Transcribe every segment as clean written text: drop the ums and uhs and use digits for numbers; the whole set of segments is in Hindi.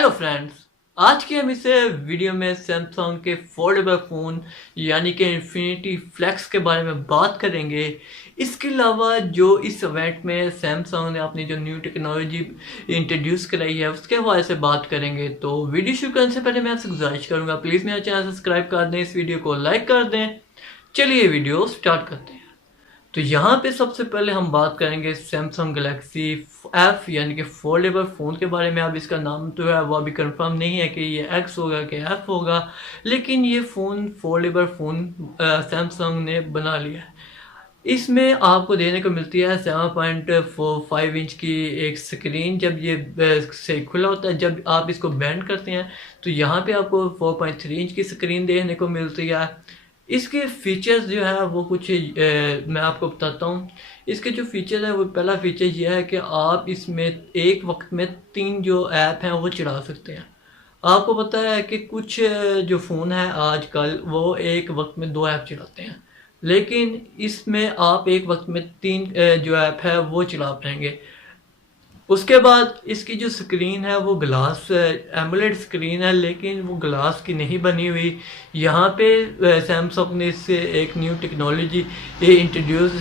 हेलो फ्रेंड्स, आज की हम इस वीडियो में सैमसंग के फोल्डेबल फ़ोन यानी कि इन्फिनिटी फ्लेक्स के बारे में बात करेंगे। इसके अलावा जो इस इवेंट में सैमसंग ने अपनी जो न्यू टेक्नोलॉजी इंट्रोड्यूस कराई है उसके हवाले से बात करेंगे। तो वीडियो शुरू करने से पहले मैं आपसे गुजारिश करूंगा, प्लीज़ मेरा चैनल सब्सक्राइब कर दें, इस वीडियो को लाइक कर दें। चलिए वीडियो स्टार्ट करते हैं। तो यहाँ पे सबसे पहले हम बात करेंगे सैमसंग गैलेक्सी एफ यानी कि फोल्डेबल फ़ोन के बारे में। अब इसका नाम तो है वो अभी कंफर्म नहीं है कि ये एक्स होगा कि एफ होगा, लेकिन ये फ़ोन फोल्डेबल फ़ोन सैमसंग ने बना लिया है। इसमें आपको देने को मिलती है 7.45 इंच की एक स्क्रीन। जब ये से खुला होता है, जब आप इसको बेंड करते हैं तो यहाँ पे आपको 4.3 इंच की स्क्रीन देखने को मिलती है। इसके फीचर्स जो है वो कुछ मैं आपको बताता हूँ। इसके जो फीचर है वो पहला फीचर ये है कि आप इसमें एक वक्त में 3 जो ऐप हैं वो चला सकते हैं। आपको पता है कि कुछ जो फ़ोन है आजकल वो एक वक्त में 2 ऐप चलाते हैं, लेकिन इसमें आप एक वक्त में 3 जो ऐप है वो चला पाएंगे। उसके बाद इसकी जो स्क्रीन है वो ग्लास एमोलेड स्क्रीन है, लेकिन वो ग्लास की नहीं बनी हुई। यहाँ पे सैमसंग ने इससे एक न्यू टेक्नोलॉजी इंट्रोड्यूस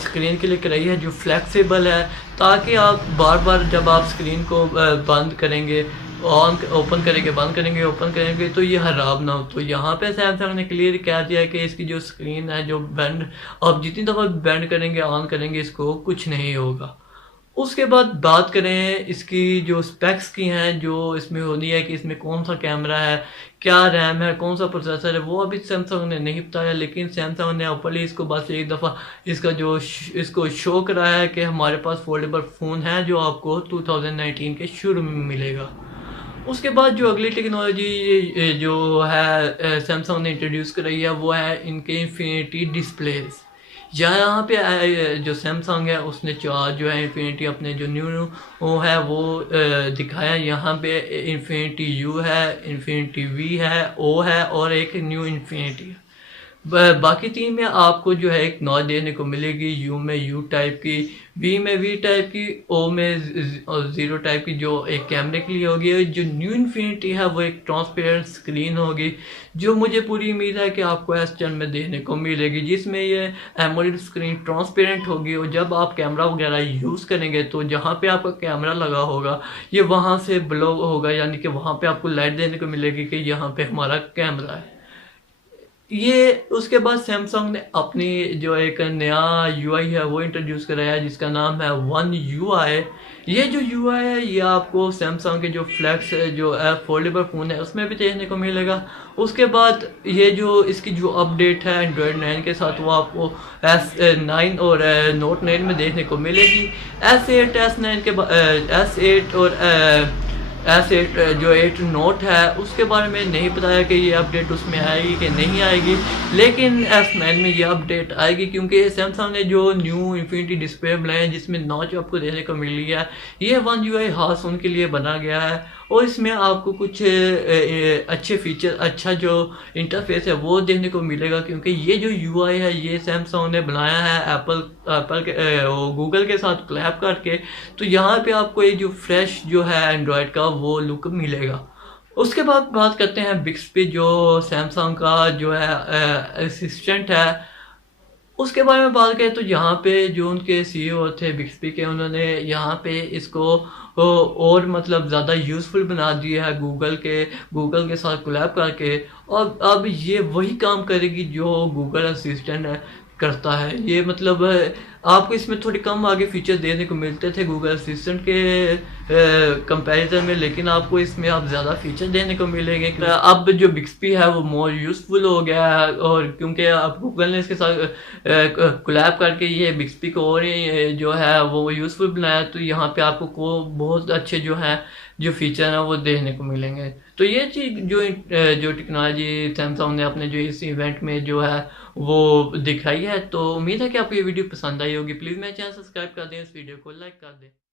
स्क्रीन के लिए कराई है जो फ्लेक्सिबल है, ताकि आप बार बार जब आप स्क्रीन को बंद करेंगे, ऑन ओपन करेंगे, बंद करेंगे, ओपन करेंगे, तो ये खराब ना हो। तो यहाँ पे सैमसंग ने क्लियर कह दिया है कि इसकी जो स्क्रीन है जो बेंड आप जितनी दफ़ा बेंड करेंगे, ऑन करेंगे, इसको कुछ नहीं होगा। उसके बाद बात करें इसकी जो स्पेक्स की हैं, जो इसमें होनी है कि इसमें कौन सा कैमरा है, क्या रैम है, कौन सा प्रोसेसर है, वो अभी सैमसंग ने नहीं बताया। लेकिन सैमसंग ने ओपनली इसको बस एक दफ़ा इसका जो इसको शो कराया है कि हमारे पास फोल्डेबल फ़ोन है जो आपको 2019 के शुरू में मिलेगा। उसके बाद जो अगली टेक्नोलॉजी जो है सैमसंग ने इंट्रोड्यूस कराई है वो है इनके इन्फिनिटी डिस्प्लेज। यहाँ पे जो सैमसंग है उसने 4 जो है इन्फिनिटी अपने जो न्यू वो है वो दिखाया। यहाँ पे इन्फिनिटी यू है, इन्फिनिटी वी है, ओ है और एक न्यू इन्फिनिटी है। बाकी 3 में आपको जो है एक नॉच देने को मिलेगी। यू में यू टाइप की, वी में वी टाइप की, ओ में 0 टाइप की जो एक कैमरे के लिए होगी। जो न्यू इन्फिनिटी है वो एक ट्रांसपेरेंट स्क्रीन होगी, जो मुझे पूरी उम्मीद है कि आपको S10 में देखने को मिलेगी, जिसमें ये एमोलेड स्क्रीन ट्रांसपेरेंट होगी। और जब आप कैमरा वगैरह यूज़ करेंगे तो जहाँ पे आपका कैमरा लगा होगा ये वहाँ से ब्लो होगा, यानी कि वहाँ पे आपको लाइट देने को मिलेगी कि यहाँ पे हमारा कैमरा है। ये उसके बाद सैमसंग ने अपनी जो एक नया यूआई है वो इंट्रोड्यूस कराया है जिसका नाम है OneUI। ये जो यूआई है ये आपको सैमसंग के जो फ्लैक्स जो फोल्डेबल फ़ोन है उसमें भी देखने को मिलेगा। उसके बाद ये जो इसकी जो अपडेट है एंड्रॉयड 9 के साथ वो आपको S9 और नोट 9 में देखने को मिलेगी। S8 S9 के S8 और S8 जो 8 नोट है उसके बारे में नहीं बताया कि ये अपडेट उसमें आएगी कि नहीं आएगी, लेकिन S9 में ये अपडेट आएगी, क्योंकि सैमसंग ने जो न्यू इन्फिनिटी डिस्प्ले बनाए हैं जिसमें नॉच आपको देखने को मिल रही है, ये OneUI खास उनके लिए बना गया है। और इसमें आपको कुछ अच्छे फीचर, अच्छा जो इंटरफेस है वो देखने को मिलेगा, क्योंकि ये जो यूआई है ये सैमसंग ने बनाया है एप्पल के गूगल के साथ क्लैप करके। तो यहाँ पे आपको एक जो फ्रेश जो है एंड्रॉयड का वो लुक मिलेगा। उसके बाद बात करते हैं बिक्सबी, जो सैमसंग का जो है असिस्टेंट है, उसके बारे में बात करें तो यहाँ पे जो उनके सीईओ थे बिक्सबी के, उन्होंने यहाँ पे इसको और मतलब ज़्यादा यूज़फुल बना दिया है गूगल के साथ कोलैब करके। और अब ये वही काम करेगी जो गूगल असिस्टेंट करता है। ये मतलब आपको इसमें थोड़ी कम आगे फीचर देने को मिलते थे गूगल असिस्टेंट के कंपैरिजन में, लेकिन आपको इसमें अब ज़्यादा फीचर देने को मिलेंगे। अब जो बिक्सबी है वो मोर यूज़फुल हो गया है, और क्योंकि अब गूगल ने इसके साथ कोलैब करके ये बिक्सबी को और जो है वो यूज़फुल बनाया, तो यहाँ पे आपको बहुत अच्छे जो हैं जो फीचर हैं वो देखने को मिलेंगे। तो ये चीज़ जो टेक्नोलॉजी सैमसंग ने अपने जो इस इवेंट में जो है वो दिखाई है। तो उम्मीद है कि आपको ये वीडियो पसंद आई होगी। प्लीज़ मेरे चैनल सब्सक्राइब कर दें, इस वीडियो को लाइक कर दें।